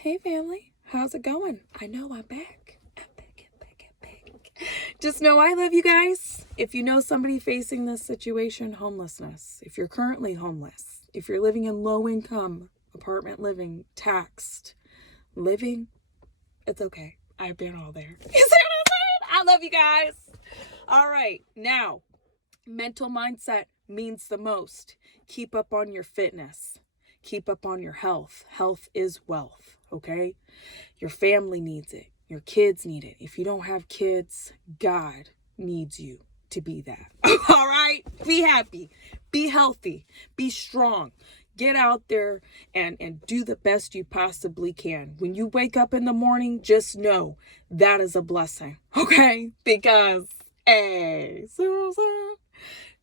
Hey family, how's it going? I know I'm back. I'm back. Just know I love you guys. If you know somebody facing this situation, homelessness, if you're currently homeless, if you're living in low income, apartment living, taxed living, it's okay. I've been all there. You see what I'm saying? I love you guys. All right, now, mental mindset means the most. Keep up on your fitness. Keep up on your health. Health is wealth, okay? Your family needs it. Your kids need it. If you don't have kids, God needs you to be that. All right? Be happy. Be healthy. Be strong. Get out there and do the best you possibly can. When you wake up in the morning, just know that is a blessing, okay? Because, hey,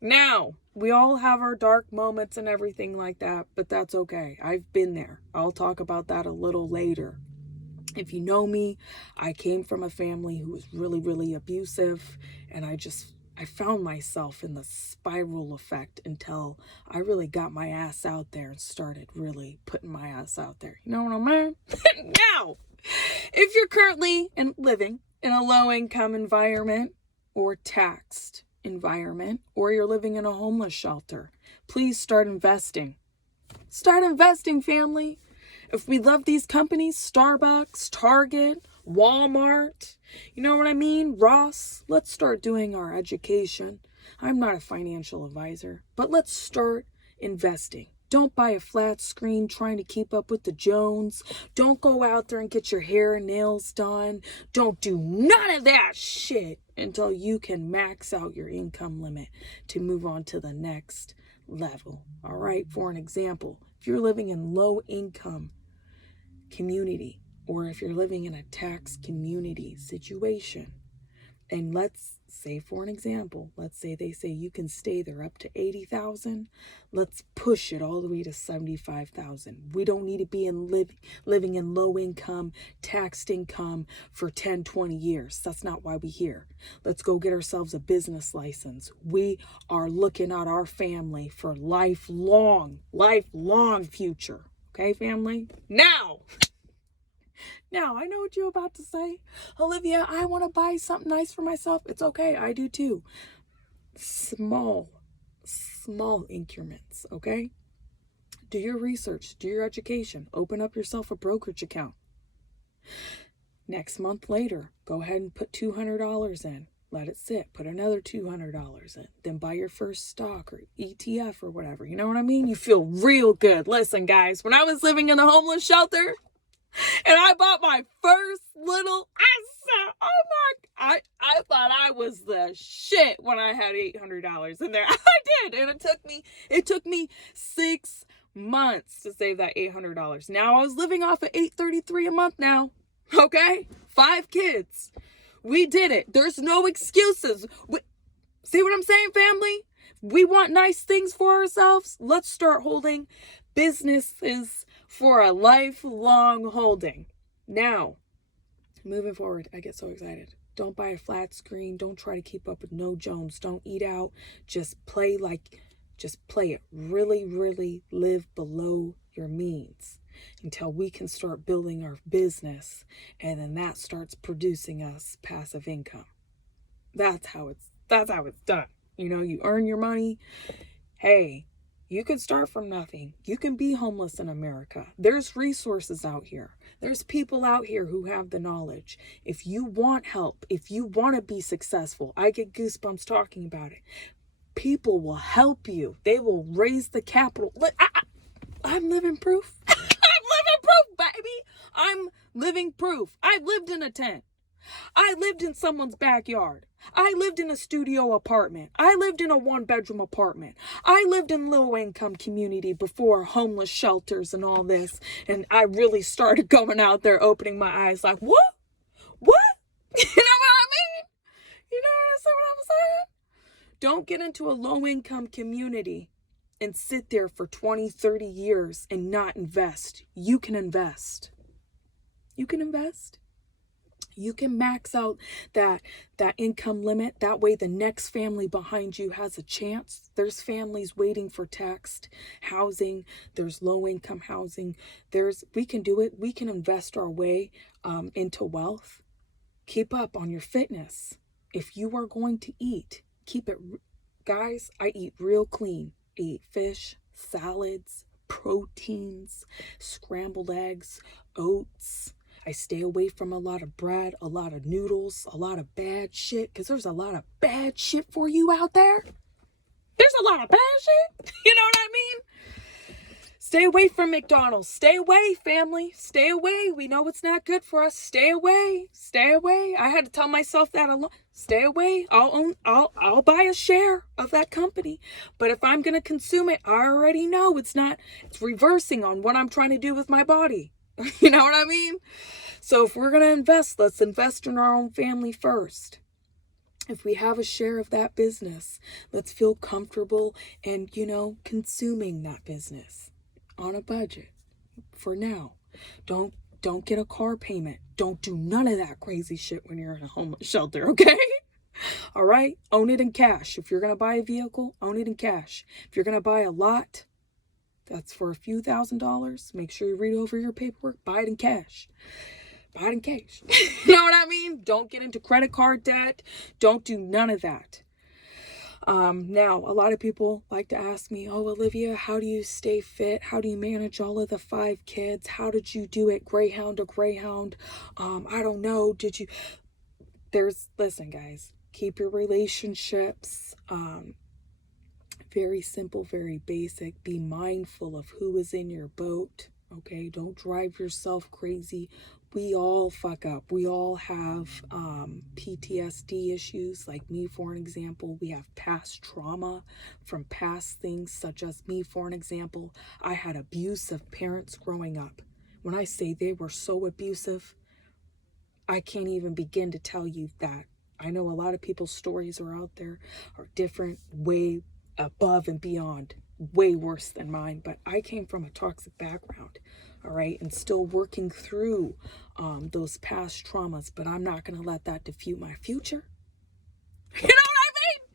now, we all have our dark moments and everything like that, but that's okay. I've been there. I'll talk about that a little later. If you know me, I came from a family who was really, really abusive, and I found myself in the spiral effect until I really got my ass out there and started really putting my ass out there. You know what I mean? Now, if you're currently living in a low income environment or taxed environment, or you're living in a homeless shelter, please start investing. Start investing, family. If we love these companies, Starbucks, Target, Walmart, you know what I mean? Ross, let's start doing our education. I'm not a financial advisor, but let's start investing. Don't buy a flat screen trying to keep up with the Jones. Don't go out there and get your hair and nails done. Don't do none of that shit until you can max out your income limit to move on to the next level. All right, for an example, if you're living in low income community, or if you're living in a tax community situation, and let's say, for an example, let's say they say you can stay there up to 80,000. Let's push it all the way to 75,000. We don't need to be living in low income, taxed income for 10, 20 years. That's not why we're here. Let's go get ourselves a business license. We are looking at our family for lifelong future. Okay, family? Now, I know what you're about to say. Olivia, I want to buy something nice for myself. It's okay. I do too. Small increments, okay? Do your research. Do your education. Open up yourself a brokerage account. Next month later, go ahead and put $200 in. Let it sit. Put another $200 in. Then buy your first stock or ETF or whatever. You know what I mean? You feel real good. Listen, guys, when I was living in the homeless shelter, and I bought my first little, I said, oh my, I thought I was the shit when I had $800 in there. I did. And it took me 6 months to save that $800. Now I was living off of $833 a month now. Okay? 5 kids. We did it. There's no excuses. See what I'm saying, family? We want nice things for ourselves. Let's start holding businesses for a lifelong holding. Now, moving forward, I get so excited. Don't buy a flat screen. Don't try to keep up with no Jones. Don't eat out. Just play it. Really, really live below your means until we can start building our business, and then that starts producing us passive income. That's how it's done. You know, you earn your money. Hey, you can start from nothing. You can be homeless in America. There's resources out here. There's people out here who have the knowledge. If you want help, if you want to be successful, I get goosebumps talking about it. People will help you. They will raise the capital. I'm living proof. I'm living proof, baby. I'm living proof. I lived in a tent. I lived in someone's backyard. I lived in a studio apartment. I lived in a 1-bedroom apartment. I lived in low income community before homeless shelters and all this. And I really started going out there, opening my eyes like, what? What? You know what I mean? You know what I'm saying? Don't get into a low income community and sit there for 20, 30 years and not invest. You can invest. You can invest. You can max out that income limit. That way the next family behind you has a chance. There's families waiting for taxed housing. There's low income housing. We can do it. We can invest our way into wealth. Keep up on your fitness. If you are going to eat, keep it. Guys, I eat real clean. I eat fish, salads, proteins, scrambled eggs, oats. I stay away from a lot of bread, a lot of noodles, a lot of bad shit, because there's a lot of bad shit for you out there. There's a lot of bad shit. You know what I mean? Stay away from McDonald's. Stay away, family. Stay away. We know it's not good for us. Stay away. Stay away. I had to tell myself that alone. Stay away. I'll buy a share of that company. But if I'm going to consume it, I already know it's reversing on what I'm trying to do with my body. You know what I mean? So if we're going to invest, let's invest in our own family first. If we have a share of that business, let's feel comfortable and, consuming that business on a budget for now. Don't get a car payment. Don't do none of that crazy shit when you're in a homeless shelter, okay? All right? Own it in cash. If you're going to buy a vehicle, own it in cash. If you're going to buy a lot, that's for a few $1,000s. Make sure you read over your paperwork. Buy it in cash. Buy it in cash. You know what I mean? Don't get into credit card debt. Don't do none of that. Now, a lot of people like to ask me, oh, Olivia, how do you stay fit? How do you manage all of the 5 kids? How did you do it Greyhound to Greyhound? I don't know. Listen, guys, keep your relationships very simple, very basic. Be mindful of who is in your boat, okay? Don't drive yourself crazy. We all fuck up. We all have PTSD issues. Like me, for an example, we have past trauma from past things, such as me, for an example. I had abusive parents growing up. When I say they were so abusive, I can't even begin to tell you that. I know a lot of people's stories are out there, are different, way above and beyond, way worse than mine, but I came from a toxic background, all right, and still working through those past traumas, but I'm not going to let that defeat my future. You know what I mean?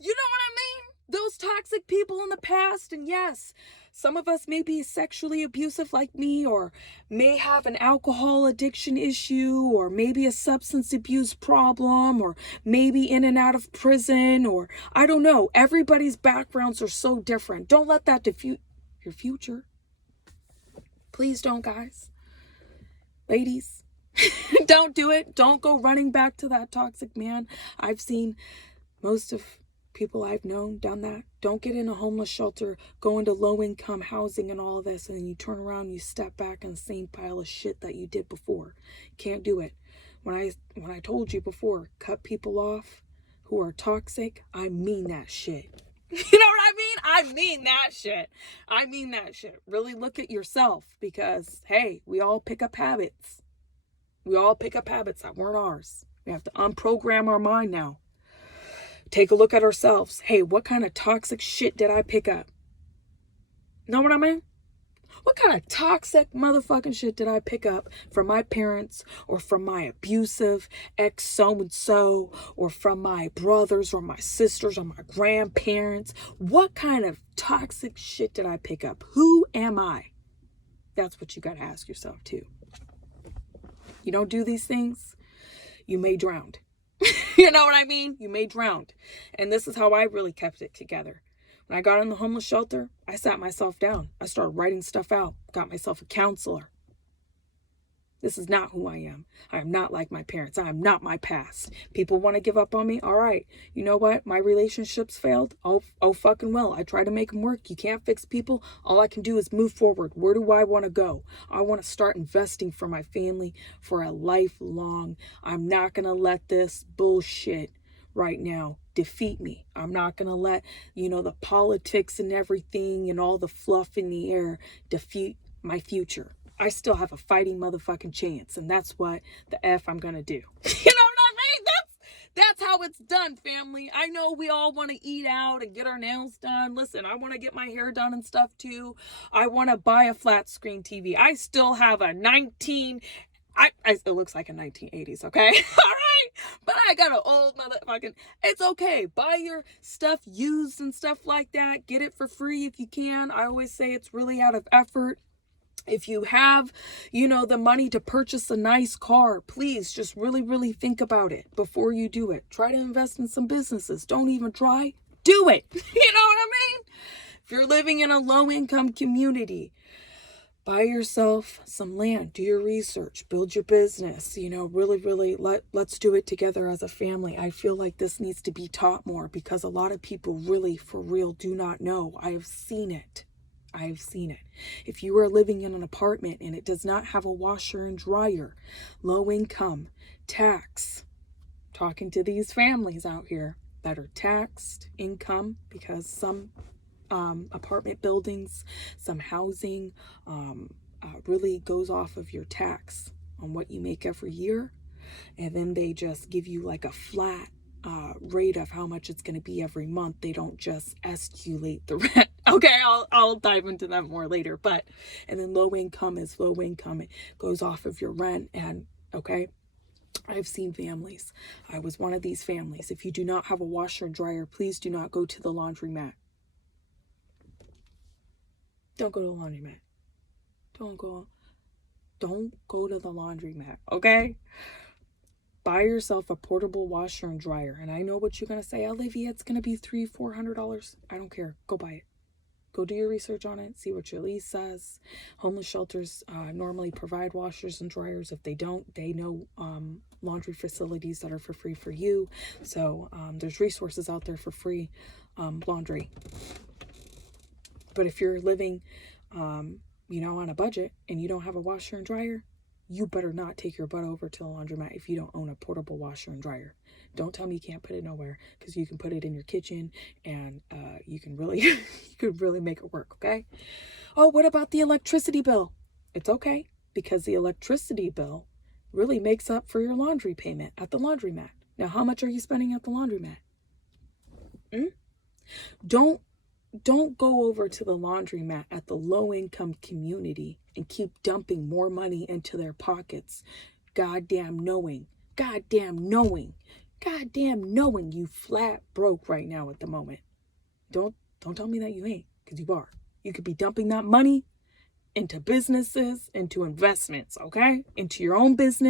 You know what I mean? Those toxic people in the past, and yes, some of us may be sexually abusive like me, or may have an alcohol addiction issue, or maybe a substance abuse problem, or maybe in and out of prison, or I don't know. Everybody's backgrounds are so different. Don't let that defeat your future. Please don't, guys. Ladies, don't do it. Don't go running back to that toxic man. I've seen most of people I've known done that. Don't get in a homeless shelter, go into low-income housing and all of this, and then you turn around and you step back in the same pile of shit that you did before. Can't do it. When I told you before, cut people off who are toxic, I mean that shit. You know what I mean? I mean that shit. I mean that shit. Really look at yourself, because, hey, we all pick up habits. We all pick up habits that weren't ours. We have to unprogram our mind now. Take a look at ourselves. Hey, what kind of toxic shit did I pick up? Know what I mean? What kind of toxic motherfucking shit did I pick up from my parents, or from my abusive ex so-and-so, or from my brothers or my sisters or my grandparents? What kind of toxic shit did I pick up? Who am I? That's what you got to ask yourself too. You don't do these things, you may drown. You know what I mean? You may drown. And this is how I really kept it together. When I got in the homeless shelter, I sat myself down. I started writing stuff out. Got myself a counselor. This is not who I am. I am not like my parents. I am not my past. People want to give up on me. All right. You know what? My relationships failed. Oh, fucking well. I try to make them work. You can't fix people. All I can do is move forward. Where do I want to go? I want to start investing for my family for a lifelong. I'm not going to let this bullshit right now defeat me. I'm not going to let, the politics and everything and all the fluff in the air defeat my future. I still have a fighting motherfucking chance, and that's what the F I'm gonna do. You know what I mean? That's how it's done, family. I know we all want to eat out and get our nails done. Listen, I want to get my hair done and stuff too. I want to buy a flat screen TV. I still have a It looks like a 1980s, okay? All right? But I got an old motherfucking, it's okay. Buy your stuff used and stuff like that. Get it for free if you can. I always say it's really out of effort. If you have, the money to purchase a nice car, please just really, really think about it before you do it. Try to invest in some businesses. Don't even try. Do it. You know what I mean? If you're living in a low-income community, buy yourself some land, do your research, build your business, really, really let's do it together as a family. I feel like this needs to be taught more because a lot of people really, for real, do not know. I have seen it. If you are living in an apartment and it does not have a washer and dryer, low income, tax, talking to these families out here that are taxed income because some apartment buildings, some housing really goes off of your tax on what you make every year. And then they just give you like a flat rate of how much it's going to be every month. They don't just escalate the rent. Okay, I'll dive into that more later. And then low income is low income. It goes off of your rent. And okay, I've seen families. I was one of these families. If you do not have a washer and dryer, please do not go to the laundromat. Don't go to the laundromat. Don't go to the laundromat, okay? Buy yourself a portable washer and dryer. And I know what you're going to say, Olivia, it's going to be $300-$400. I don't care. Go buy it. Go do your research on it. See what your lease says. Homeless shelters normally provide washers and dryers. If they don't, they know laundry facilities that are for free for you. So there's resources out there for free laundry. But if you're living, on a budget and you don't have a washer and dryer, you better not take your butt over to the laundromat if you don't own a portable washer and dryer. Don't tell me you can't put it nowhere, because you can put it in your kitchen and you can really, you could really make it work, okay? Oh, what about the electricity bill? It's okay, because the electricity bill really makes up for your laundry payment at the laundromat. Now, how much are you spending at the laundromat? Don't go over to the laundromat at the low-income community and keep dumping more money into their pockets. Goddamn knowing you flat broke right now at the moment. Don't tell me that you ain't, because you are. You could be dumping that money into businesses, into investments, okay? Into your own business.